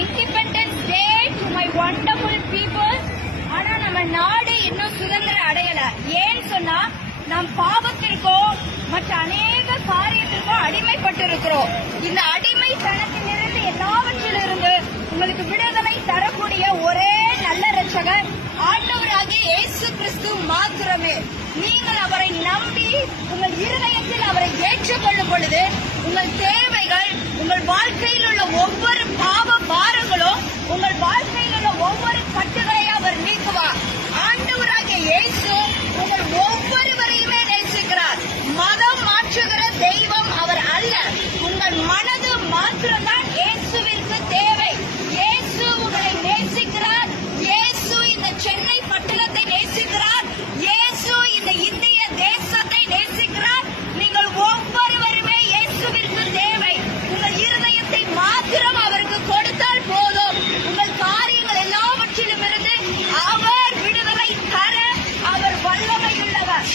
Independence day to my wonderful people. ஆனா நம்ம நாடு இன்னும் சுதந்திரம் அடையல. ஏன்னு சொன்னா நம் பாவத்திற்கோ மற்ற அநேக காரியத்திற்கோ அடிமைப்பட்டு இருக்கிறோம். இந்த அடிமைத்தனத்திலிருந்து எல்லாவற்றிலிருந்து உங்களுக்கு விடுதலை தரக்கூடிய ஒரே நல்ல ரட்சகர் ஆண்டவராகிய இயேசு கிறிஸ்து மாத்திரமே. நீங்கள் அவரை நம்பி உங்கள் இருதயத்தில் அவரை ஏற்றுக்கொள்ளும் பொழுது உங்கள் தேவைகள், உங்கள் வாழ்க்கையில் உள்ள ஒவ்வொரு பாவ பாரங்களும், உங்கள் வாழ்க்கையில் உள்ள ஒவ்வொரு கட்டுரையை அவர் நீக்குவார். ஆண்டவராகிய இயேசு உங்கள் ஒவ்வொருவரையுமே நேசிக்கிறார். மதம் மாற்றுகிற தெய்வம் அவர் அல்ல. உங்கள் மனது மாற்றம்தான் இயேசுவிற்கு தேவை. இயேசு உங்களை நேசிக்கிறார். இயேசு இந்த சென்னை பட்டணத்தை நேசிக்கிறார். இயேசு இந்த இந்திய தேசத்தை நேசிக்கிறார். நீங்கள் ஒவ்வொருவருமே இயேசுவிற்கு தேவை. உங்கள் இருதயத்தை மாத்திரம் அவருக்கு கொடுத்தால் போதும். உங்கள் காரியங்கள் எல்லாவற்றிலும் இருந்து அவர் விடுதலை தர அவர் வல்லமையுள்ளவர்.